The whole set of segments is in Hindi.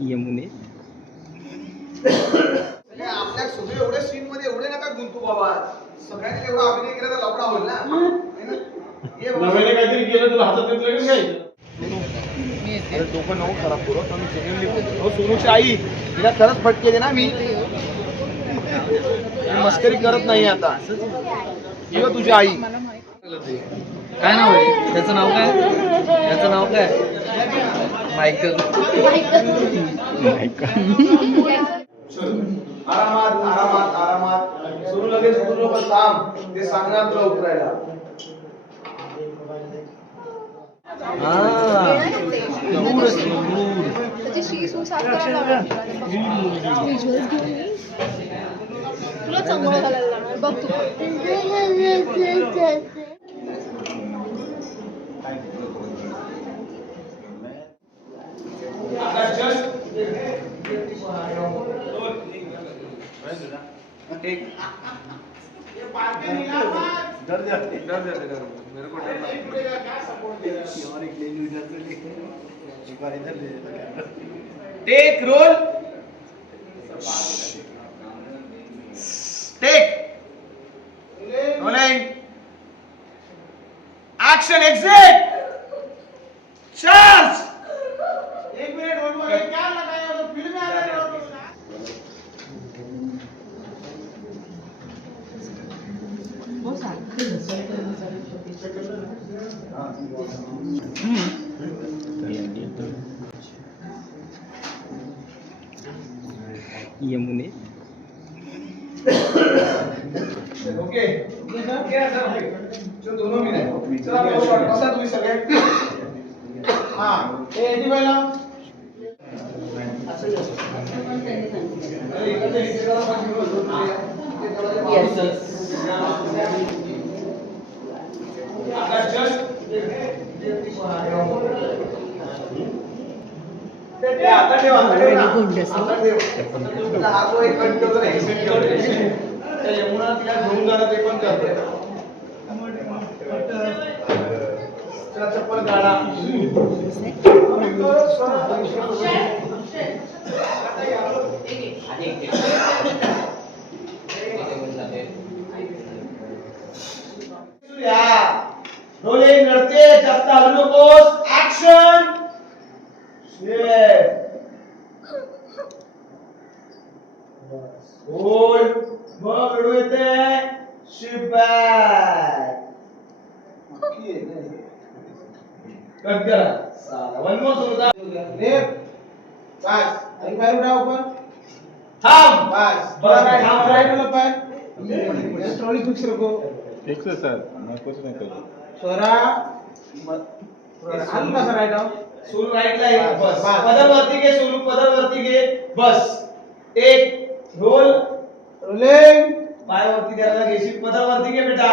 यमुने. सगळे आपल्या सगळे एवढे सीन मध्ये एवढे नका गुंतू बाबा. सगळ्यांनी एवढा अभिनय केला तर लफडा होईल ना. है. नव्याने काहीतरी केलं तुला हातात अरे डोकं नको खराब करू सोनूची आई तिला खरंच फटके दे ना मी. मी मस्करी करत नाही आता. किंवा तुझी आई. काय नाव आहे? त्याचं नाव काय? त्याचं नाव काय? मायकल. आरामात आरामात आरामात. सोनू लगेच उतरू पण थांब. ते सांगणार तुला उतरायला. त्याची और एक ले लूँ इधर से तुला चांगलं घालायला लागणार बघ तू take roll take rolling action exit charge एक मिनट रोल बोल क्या लगाया तो फ़िल्म में आ रहा है यमुने ओके ओके सर दोनों मिले चला तुम्ही सगळे हा पहिला आता just यमुना तिला घेऊन जाणं ते पण करते चला चप्पल काढा. रोलिंग रडते जास्त हलू नकोस ऍक्शन होय मग रडू येते शिबॅक कट करा साला वन मोर सुरू लेफ्ट बस आणि पैर उठा ऊपर थांब बस बस थांब राइट वाला पैर ट्रॉली फिक्स रखो फिक्स है सर मैं कुछ नहीं करूँ स्वरा. हल्का सा राइट आओ राइट ला एक बस पदर वरती घे सोनू पदर वरती घे बस एक रोल रोलिंग पाय वरती करायला घेशील पदर वरती घे बेटा.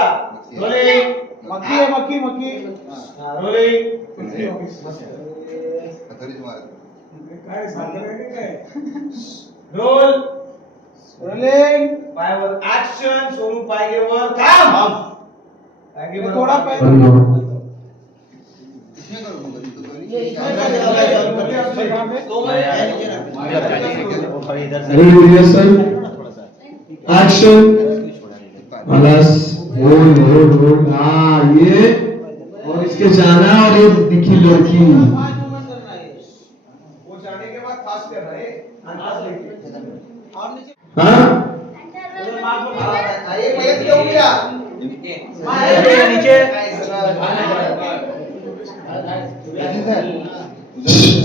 रोलिंग मक्की आहे मक्की मक्की रोलिंग रोल रोलिंग पायावर ऍक्शन सोनू पाय घे वर थांब पाय घे वर. थोडा पाय होल्ड होल्ड हाँ ये और इसके जाना और ये दिखी लड़की वो जाने के बाद फास्ट करना है अंदाज लेके और नीचे हाँ ये मयत क्यों गया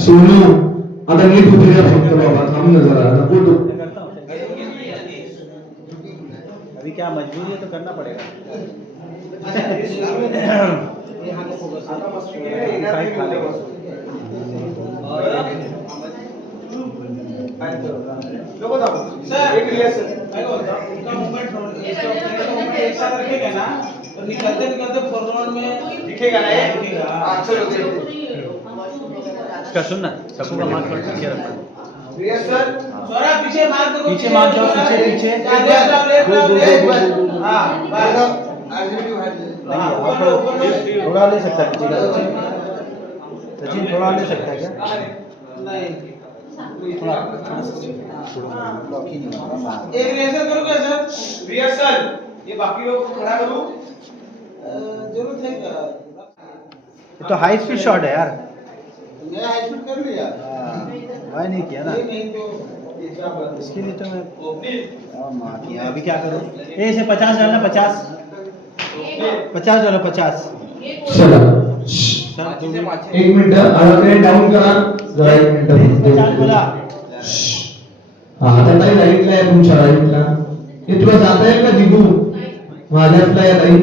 सोनू आता नीट उभे राहा फक्त बाबा थांब ना जरा नको तू अभी क्या मजबूरी है तो करना पड़ेगा। लोगों सर एक उनका मूवमेंट एक साथ रखेगा ना तो निकलते निकलते फोरग्राउंड में दिखेगा ना दिखेगा। हाँ चलो देखो इसका सुनना सबको का हाथ थोड़ा पीछे स्वरा पीछे पीछे जाओ, पीछे, पीछे। हाँ थोड़ा ले सकता है सचिन थोड़ा ले सकता है क्या नहीं एक रिहर्सल करूँ क्या सर रिहर्सल ये बाकी लोग खड़ा करूँ. ज़रूरत है ये तो हाई स्पीड शॉट है यार। मैं हाई स्पीड कर लिया? वह नहीं किया ना। नहीं तो इसके लिए तो मैं मार किया अभी क्या करूँ? ए इसे पचास डालना पचास। पचास डालो पचास। चला। मिनट एक मिनिट करा जरा एक पचास बोला मिनिट हा आता ताई राईटला आहे तुमच्या राईटला हे तुला जाता येईल का दिगू। माझ्यातला या ताई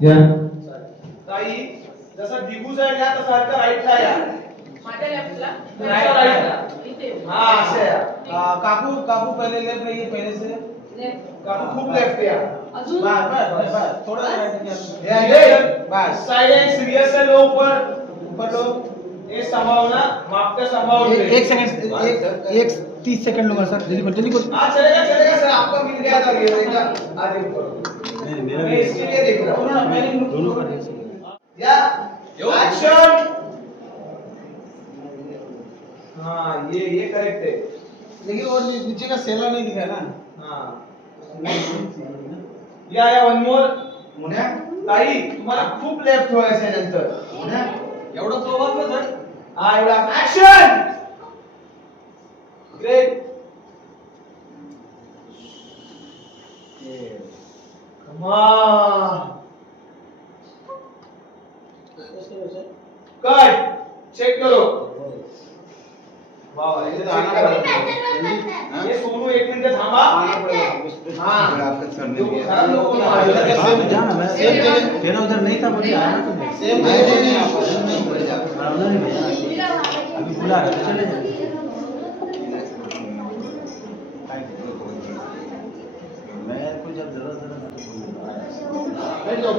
या? ताई जसं दिगू साईड या तसं हलका राईटला या माझ्या लेफ्टला राईटला इथे हा असं काकू काकू पहले लेफ़्ट रहिए पहले से। काकू खूप लेफ़्ट या अजून? बस। बस बस थोड़ा। ये बस साइलेंस रिहर्सल लो ऊपर। ऊपर लो ये संभावना एक एक सेकंड एक एक तीस सेकंड लूँगा सर। जल्दी जल्दी करो हाँ चलेगा चलेगा सर आपका मिल गया था ये देखा। आगे ऊपर नहीं, मेरा मैं इसके लिए देख रहा हूँ पहले दोनों का। या एक्शन हाँ ये ये करेक्ट है। लेकिन और नीचे का सेला नहीं दिखा ना। हाँ। या या वन मोर मुन्या ताई तुम्हाला खूप लेफ़्ट व्हायचं नंतर मुन्या एवढं सोबत ना सर हा एवढा ऍक्शन ग्रेट कमाल कट चेक करो. वाह. ये सोनू एक मिनिट थांबा हाँ तो खराब लोगों ने हाँ, इधर का हाँ, same जाना मैं सेम जगह तेरा उधर नहीं था मुझे आना तो नहीं। नहीं हाँ, उधर नहीं भैया अभी बुला रहे चले जाइए मैं को जब जरा जरा बैठ जाओ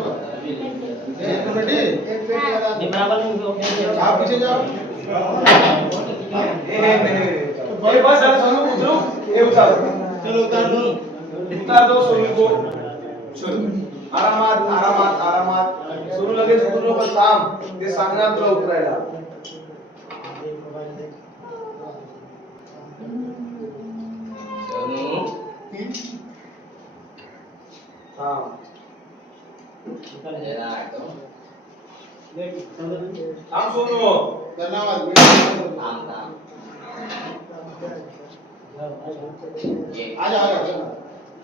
ये तो रेडी आप पीछे जाओ। ए, ए, ए, ए, बस अब सोनू उतरो ये उतार। चलो उतार दो। उतार दो सोनू को चलो आरामात आरामात आरामात सोनू लगेच उतरू नको थांब ते सांगणार तुला उतरायला हा थांब सोनू धन्यवाद आ जाओ आ जाओ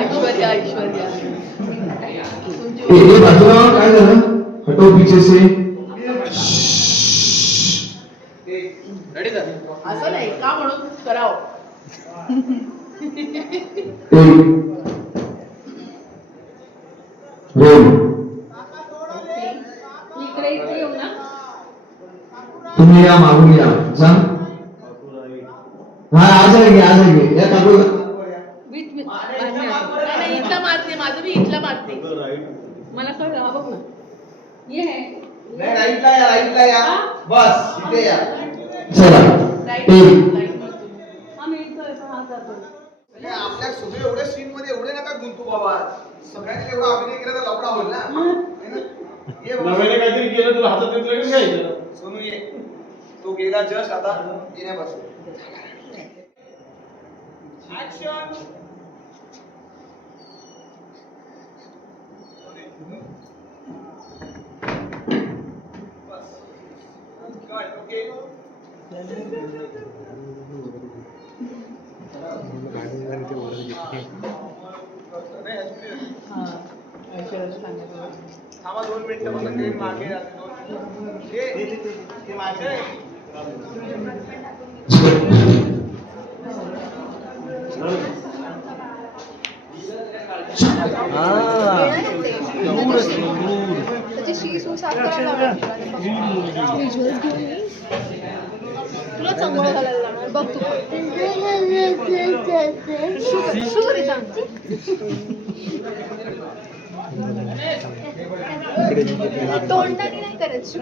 ऐश्वर्या ऐश्वर्या। ए, ए बाजूला काय झालं हटो पीछे से। असं नाही का म्हणून करावं? एक रोल इकडे इथे येऊ ना. तुम्ही या मागून या. जा. हा आ जाएगी आ जाएगी या काकू मला कळलं हा बघ ना. ये है. नाही राईटला या राईटला या. बस इथे या. चला. राईट एक राईट मारते हा मी इथं हा जातो म्हणजे आपल्या सगळे एवढे सीन मध्ये एवढे नका गुंतू बाबा. सगळ्यांनी एवढा अभिनय केला तर लफडा होईल ना. है. ना? ये बाबा. नव्याने काहीतरी केलं तुला हातात घेतलं की घ्यायचं सोनू ये. तो गेला जस्ट आता. येण्यापासून ऍक्शन थांबा दोन मिनिटं मला ते मागे जाते दोन हे ते माझे आहे. त्याचे शी सू साफ करायला लावायचे. Visuals घेऊन ये. तुला चांगलं घालायला लागणार. बघ तू. शू रिचान तोंडाने नाही करत शू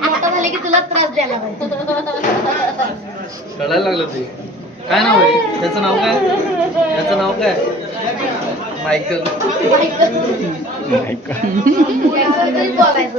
मोठा झाले की तुला त्रास द्यायला कळायला लागलं ते. काय नाव आहे? त्याचं नाव काय? त्याचं नाव काय? मायकल. तरी बोलायचं.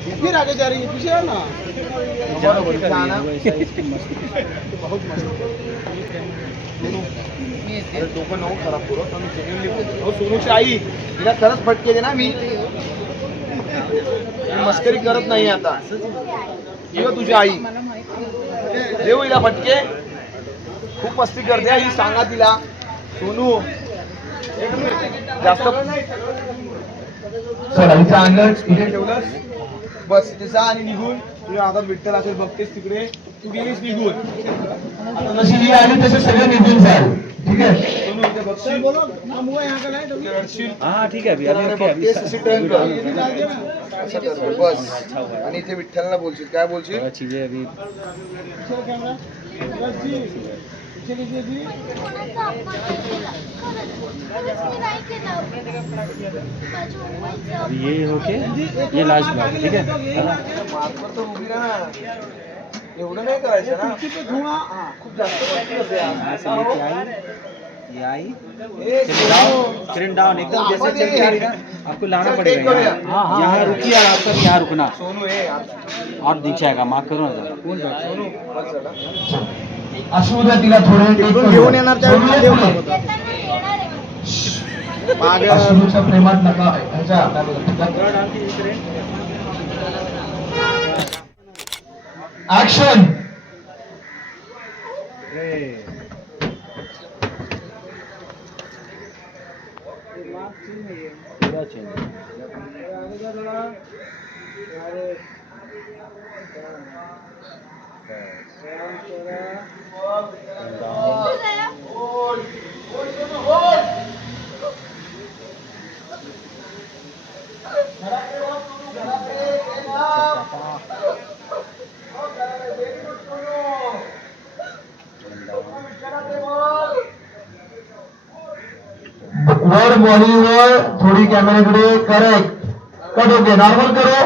फिर आगे जा रही है पीछे है ना डोकं खराब करू. हो सोनूची आई तिला खरंच फटके दे ना मी. मस्करी करत नाही आता. किंवा तुझी आई. देऊ हिला फटके खूप मस्ती करते ही सांगा तिला. सोनू जास्त ठेवलंस? बस तिथे जा आणि निघून विठ्ठल असेल बघतेस तिकडे तू गेलीस निघून आता जशी ही आली तसे सगळे निघून जाल ठीक आहे इथे रडशील हाँ। ठीक है कर, बस। आणि इथे विठ्ठलला बोलशील काय बोलशील? चीज़ें अभी। ये होके ये लास्ट बात ठीक है? ना एवढं नाही करायचं खूप जास्त आई। ये आई डाउन। एकदम जैसे चल के आ रही ना? आपको लाना पड़ेगा यहाँ। यहाँ रुकिए और आपका यहाँ रुकना। और दिख जाएगा मार्क करो ना द्या तिला थोडे तिकडून घेऊन येणार त्यावेळी नाही. अश्रूच्या प्रेमात नका ह्याच्या ऍक्शन पूरा बॉडीवर थोडी कॅमेऱ्याकडे करेक्ट कट ओके. नॉर्मल करो.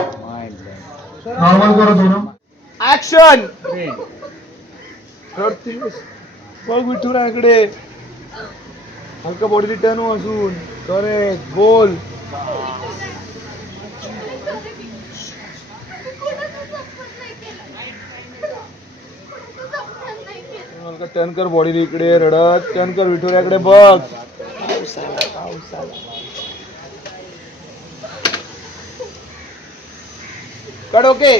नॉर्मल करो दोनों. ऍक्शन बघ विठुराकडे हलका बॉडी टर्न हो अजून. करेक्ट बोल हलका टर्न कर बॉडी इकडे रडत. टर्न कर विठुराकडे बघ. Cut okay.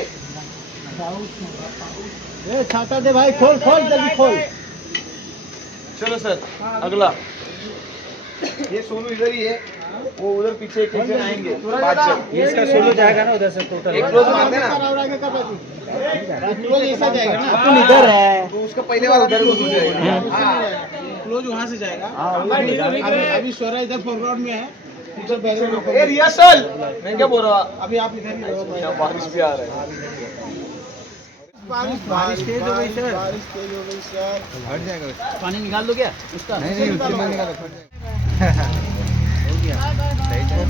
ए छाता दे भाई खोल खोल जल्दी खोल। चलो सर अगला। ये सोनू इधर ही है वो उधर पीछे एक एक जन आएँगे पाँच जन ये इसका सोलो जाएगा ना उधर से टोटल एक क्लोज मार देना क्लोज ऐसा जाएगा ना अपन इधर है। तो उसका पहले वाला उधर घुस जाएगा। हाँ। क्लोज वहाँ से जाएगा। हाँ जाएगा। अभी स्वरा इधर फोरग्राउंड में है। ए रिहर्सल! मैं क्या बोल रहा अभी आप इधर यहाँ बारिश भी आ रहा है? बारिश बारिश तेज हो गई सर। बारिश तेज हो गई सर। हट जाएगा। पानी निकाल दो क्या? उसका। नहीं नहीं में निकालो हो गया। सही चल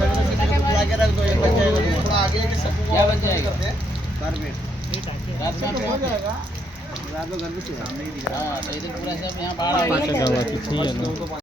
बुला के रख दो ये बच जाएगा। थोड़ा आगे के सबको क्या बच जाएगा? कारपेट हो जाएगा। रात को घर पे सामने ही दिख रहा है तो इधर पूरा सब यहाँ बाढ़ आ गया। है